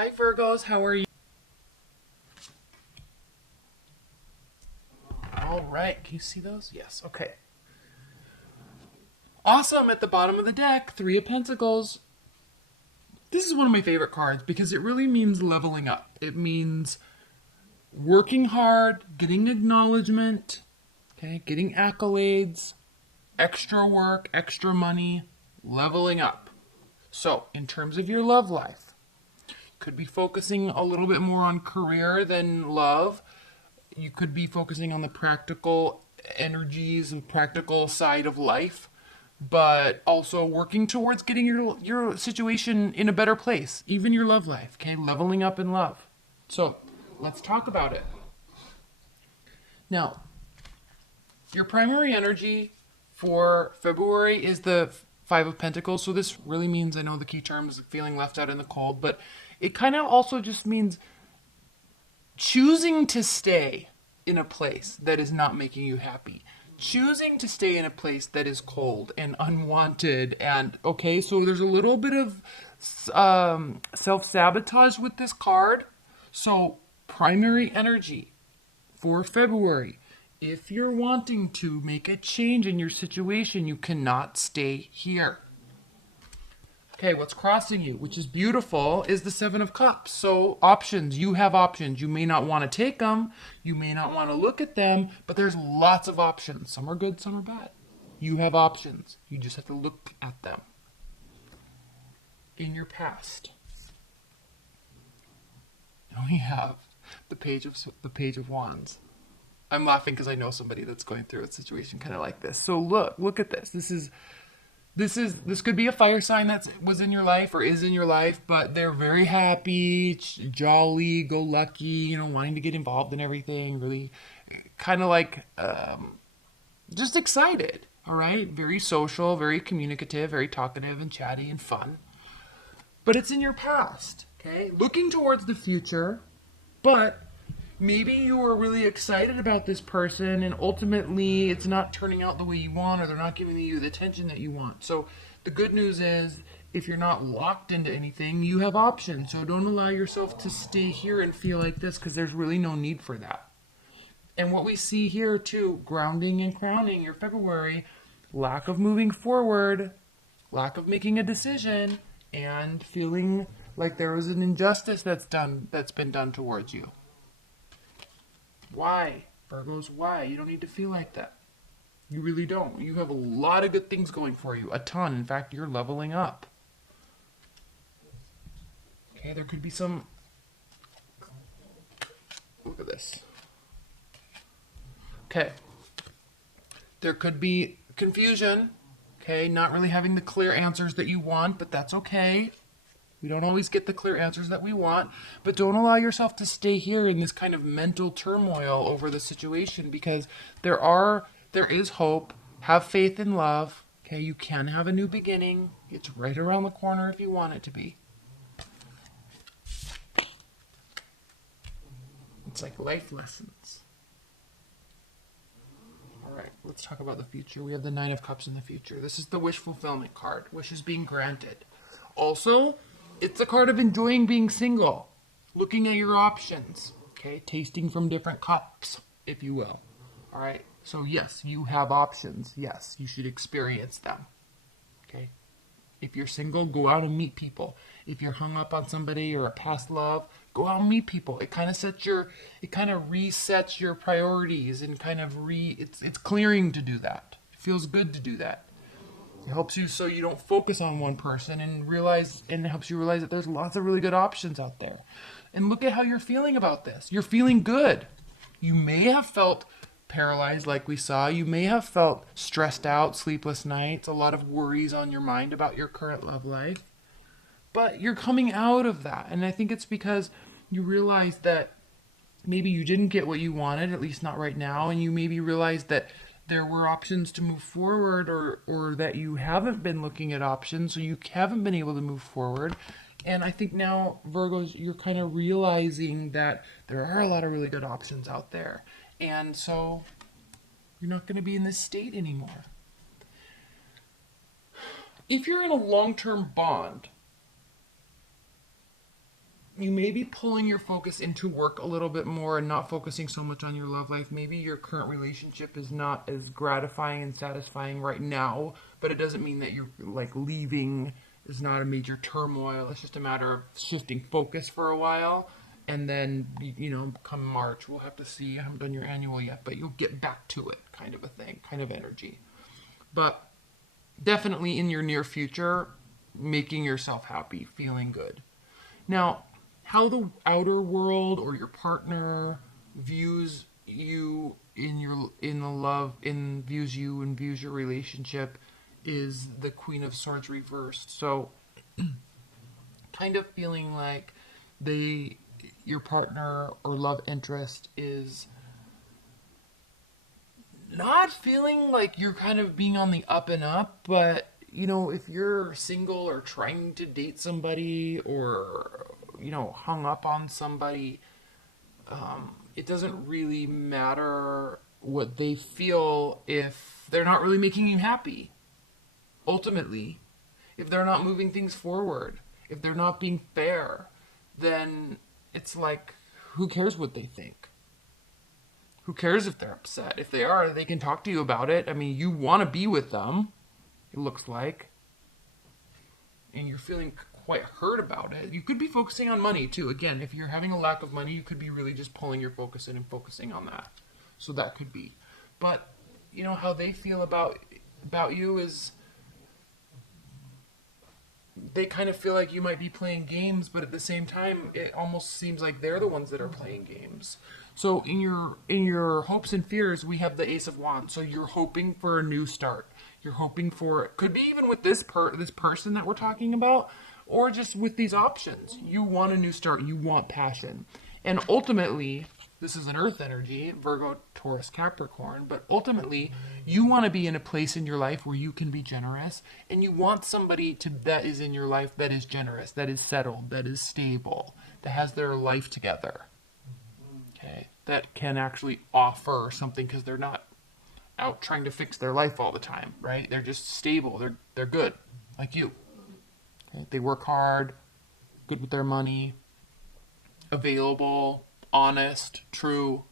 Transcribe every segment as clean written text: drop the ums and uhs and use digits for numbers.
Hi Virgos, how are you? All right, can you see those? Yes, okay. Awesome, at the bottom of the deck, Three of Pentacles. This is one of my favorite cards because it really means leveling up. It means working hard, getting acknowledgement, okay, getting accolades, extra work, extra money, leveling up. So, in terms of your love life, could be focusing a little bit more on career than love. You could be focusing on the practical energies and practical side of life, but also working towards getting your situation in a better place, even your love life, okay? Leveling up in love. So, let's talk about it. Now, your primary energy for February is the Five of Pentacles. So this really means, I know the key term is feeling left out in the cold, but it kind of also just means choosing to stay in a place that is not making you happy. Choosing to stay in a place that is cold and unwanted. And okay, so there's a little bit of self-sabotage with this card. So primary energy for February. If you're wanting to make a change in your situation, you cannot stay here. Okay, what's crossing you, which is beautiful, is the Seven of Cups. So options, you have options. You may not want to take them. You may not want to look at them, but there's lots of options. Some are good, some are bad. You have options. You just have to look at them. In your past, we have the Page of Wands. I'm laughing because I know somebody that's going through a situation kind of like this. So look at this. This could be a fire sign that was in your life or is in your life, but they're very happy, jolly, go lucky, wanting to get involved in everything, really kind of like just excited, all right? Very social, very communicative, very talkative and chatty and fun. But it's in your past, okay? Looking towards the future, but maybe you were really excited about this person and ultimately it's not turning out the way you want, or they're not giving you the attention that you want. So the good news is, if you're not locked into anything, you have options. So don't allow yourself to stay here and feel like this, because there's really no need for that. And what we see here too, grounding and crowning your February, lack of moving forward, lack of making a decision, and feeling like there was an injustice that's been done towards you. Why? Virgos, why? You don't need to feel like that. You really don't. You have a lot of good things going for you. A ton. In fact, you're leveling up. Okay, there could be some... Look at this. Okay. There could be confusion. Okay, not really having the clear answers that you want, but that's okay. We don't always get the clear answers that we want, but don't allow yourself to stay here in this kind of mental turmoil over the situation, because there is hope. Have faith in love. Okay, you can have a new beginning. It's right around the corner if you want it to be. It's like life lessons. All right, let's talk about the future. We have the Nine of Cups in the future. This is the wish fulfillment card. Wishes being granted. Also, it's a card of enjoying being single, looking at your options, okay? Tasting from different cups, if you will. All right, so yes, you have options. Yes, you should experience them, okay? If you're single, go out and meet people. If you're hung up on somebody or a past love, go out and meet people. It kind of resets your priorities and it's clearing to do that. It feels good to do that. It helps you so you don't focus on one person and it helps you realize that there's lots of really good options out there. And look at how you're feeling about this. You're feeling good. You may have felt paralyzed like we saw. You may have felt stressed out, sleepless nights, a lot of worries on your mind about your current love life. But you're coming out of that. And I think it's because you realize that maybe you didn't get what you wanted, at least not right now, and you maybe realized that there were options to move forward, or that you haven't been looking at options, so you haven't been able to move forward. And I think now, Virgos, you're kind of realizing that there are a lot of really good options out there. And so you're not going to be in this state anymore. If you're in a long-term bond, you may be pulling your focus into work a little bit more and not focusing so much on your love life. Maybe your current relationship is not as gratifying and satisfying right now, but it doesn't mean that you're like leaving is not a major turmoil. It's just a matter of shifting focus for a while. And then, you know, come March, we'll have to see. I haven't done your annual yet, but you'll get back to it, kind of a thing, kind of energy. But definitely in your near future, making yourself happy, feeling good. Now, how the outer world or your partner views you views you and views your relationship is the Queen of Swords reversed. So kind of feeling like your partner or love interest is not feeling like you're kind of being on the up and up, but you know, if you're single or trying to date somebody or, you know, hung up on somebody, it doesn't really matter what they feel if they're not really making you happy. Ultimately, if they're not moving things forward, if they're not being fair, then it's like, who cares what they think? Who cares if they're upset? If they are, they can talk to you about it. I mean, you want to be with them, it looks like, and you're feeling quite hurt about it. You could be focusing on money too. Again, if you're having a lack of money, you could be really just pulling your focus in and focusing on that. So that could be. But you know how they feel about you is they kind of feel like you might be playing games, but at the same time, it almost seems like they're the ones that are playing games. So in your hopes and fears, we have the Ace of Wands. So you're hoping for a new start. You're hoping for, could be even with this person that we're talking about, or just with these options. You want a new start. You want passion. And ultimately, this is an earth energy, Virgo, Taurus, Capricorn, but ultimately, you want to be in a place in your life where you can be generous, and you want somebody that is in your life that is generous, that is settled, that is stable, that has their life together. Okay, that can actually offer something because they're not out trying to fix their life all the time, right? They're just stable. They're good, like you. Okay? They work hard, good with their money, available, honest, true.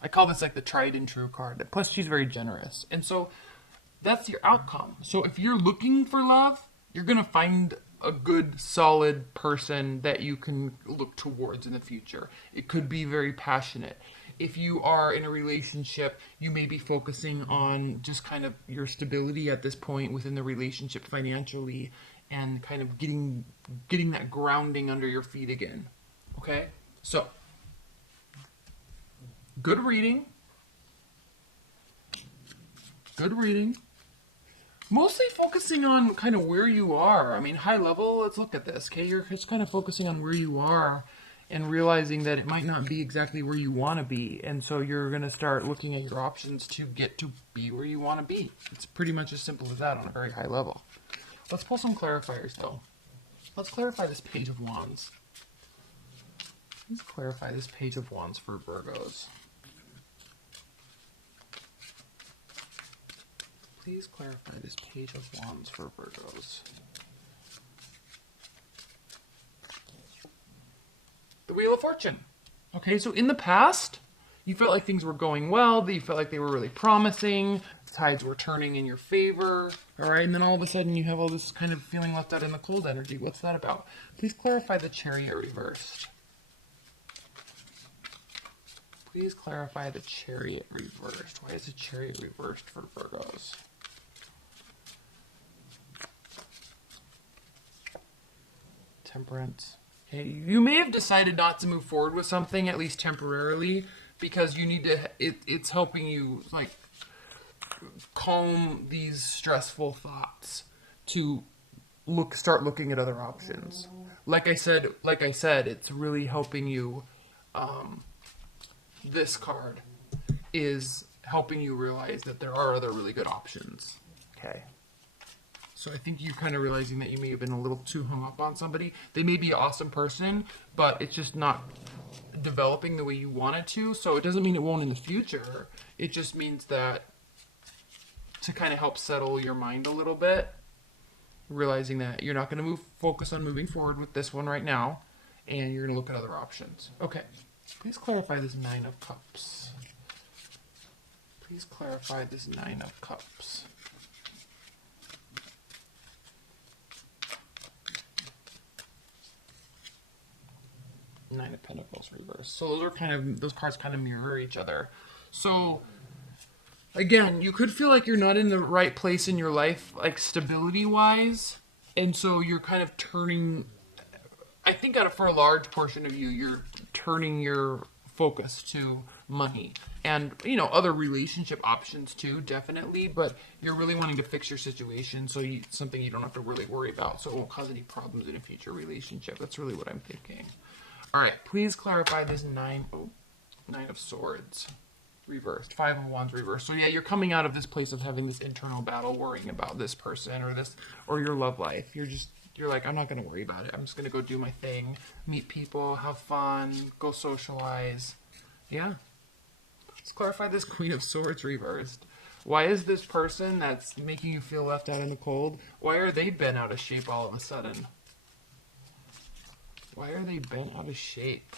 I call this like the tried and true card. Plus, she's very generous. And so that's your outcome. So if you're looking for love, you're going to find a good, solid person that you can look towards in the future. It could be very passionate. If you are in a relationship, you may be focusing on just kind of your stability at this point within the relationship financially and kind of getting that grounding under your feet again. Okay? So, good reading. Good reading. Mostly focusing on kind of where you are. I mean, high level, let's look at this, okay? You're just kind of focusing on where you are and realizing that it might not be exactly where you want to be. And so you're going to start looking at your options to get to be where you want to be. It's pretty much as simple as that on a very high level. Let's pull some clarifiers, though. Let's clarify this Page of Wands. Let's clarify this Page of Wands for Virgos. Please clarify this Page of Wands for Virgos. The Wheel of Fortune. Okay, so in the past, you felt like things were going well, that you felt like they were really promising, tides were turning in your favor, all right, and then all of a sudden you have all this kind of feeling left out in the cold energy. What's that about? Please clarify the Chariot reversed. Please clarify the Chariot reversed. Why is the Chariot reversed for Virgos? Temperance. Okay, you may have decided not to move forward with something, at least temporarily, because you need to, it's helping you, like, calm these stressful thoughts to start looking at other options. Like I said, it's really helping you, this card is helping you realize that there are other really good options. Okay. So I think you're kind of realizing that you may have been a little too hung up on somebody. They may be an awesome person, but it's just not developing the way you want it to. So it doesn't mean it won't in the future. It just means that to kind of help settle your mind a little bit, realizing that you're not going to focus on moving forward with this one right now. and you're going to look at other options. Okay, please clarify this Nine of Cups. Please clarify this Nine of Cups. Nine of Pentacles reversed. So those are kind of, those cards kind of mirror each other. So again, you could feel like you're not in the right place in your life, like stability wise. And so you're kind of turning, I think for a large portion of you, you're turning your focus to money and, you know, other relationship options too, definitely. But you're really wanting to fix your situation. So something you don't have to really worry about. So it won't cause any problems in a future relationship. That's really what I'm thinking. All right, please clarify this Nine of Swords reversed, Five of Wands reversed. So yeah, you're coming out of this place of having this internal battle, worrying about this person or your love life. You're like, I'm not going to worry about it. I'm just going to go do my thing, meet people, have fun, go socialize. Yeah. Let's clarify this Queen of Swords reversed. Why is this person that's making you feel left out in the cold, why are they bent out of shape all of a sudden? Why are they bent out of shape?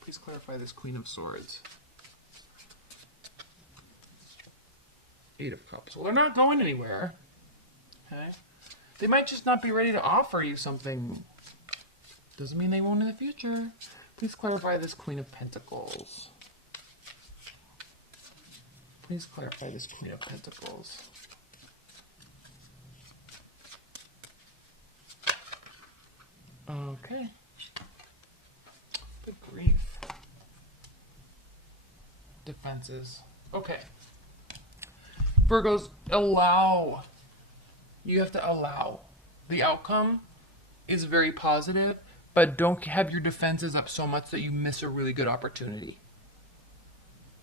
Please clarify this Queen of Swords. Eight of Cups. Well, they're not going anywhere. Okay? They might just not be ready to offer you something. Doesn't mean they won't in the future. Please clarify this Queen of Pentacles. Please clarify this Queen of Pentacles. Okay. Good grief. Defenses. Okay. Virgos, allow. You have to allow. The outcome is very positive, but don't have your defenses up so much that you miss a really good opportunity.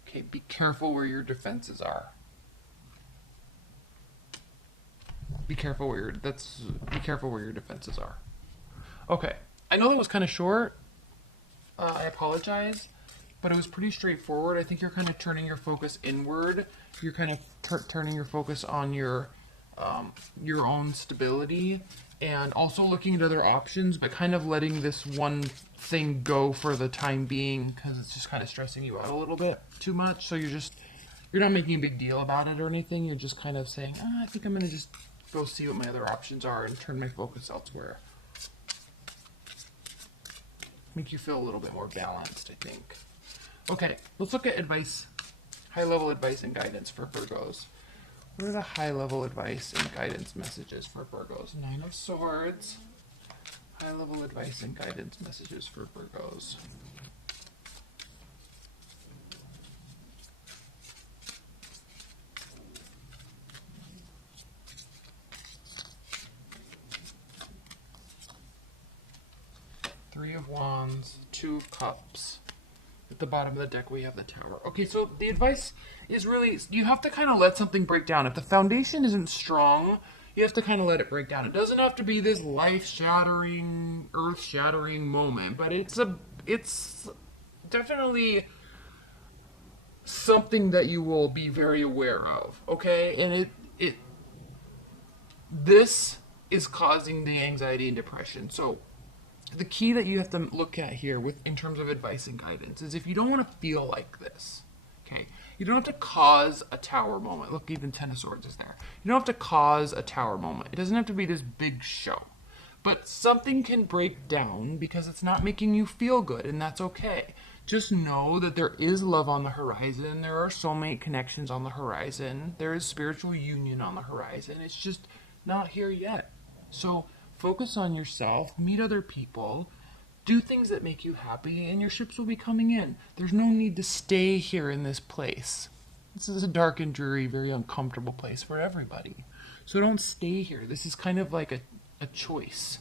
Okay, be careful where your defenses are. Be careful where your defenses are. Okay, I know that was kind of short. I apologize, but it was pretty straightforward. I think you're kind of turning your focus inward. You're kind of turning your focus on your own stability, and also looking at other options, but kind of letting this one thing go for the time being because it's just kind of stressing you out a little bit too much. So you're not making a big deal about it or anything. You're just kind of saying, I think I'm going to just go see what my other options are and turn my focus elsewhere. Make you feel a little bit more balanced, I think. Okay, let's look at advice, high-level advice and guidance for Virgos. What are the high-level advice and guidance messages for Virgos? Nine of Swords. High-level advice and guidance messages for Virgos. Three of Wands, Two of Cups. At the bottom of the deck, we have the Tower. Okay, so the advice is really, you have to kind of let something break down. If the foundation isn't strong, you have to kind of let it break down. It doesn't have to be this life-shattering, earth-shattering moment, but it's definitely something that you will be very aware of, okay? And this is causing the anxiety and depression. So the key that you have to look at here in terms of advice and guidance is if you don't want to feel like this, okay, you don't have to cause a Tower moment. Look, even Ten of Swords is there. You don't have to cause a Tower moment. It doesn't have to be this big show. But something can break down because it's not making you feel good, and that's okay. Just know that there is love on the horizon. There are soulmate connections on the horizon. There is spiritual union on the horizon. It's just not here yet. So focus on yourself, meet other people, do things that make you happy, and your ships will be coming in. There's no need to stay here in this place. This is a dark and dreary, very uncomfortable place for everybody. So don't stay here. This is kind of like a choice.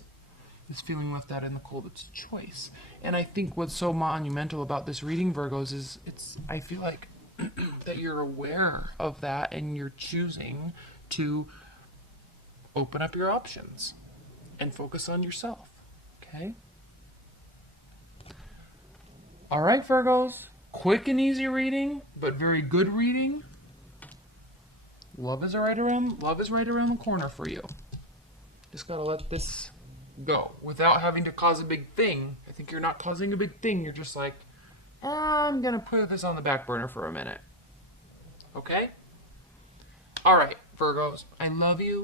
This feeling left out in the cold, it's a choice. And I think what's so monumental about this reading, Virgos, is I feel like that you're aware of that and you're choosing to open up your options and focus on yourself, okay? All right, Virgos, quick and easy reading, but very good reading. Love is right around the corner for you. Just gotta let this go without having to cause a big thing. I think you're not causing a big thing. You're just like, I'm going to put this on the back burner for a minute. Okay? All right, Virgos, I love you.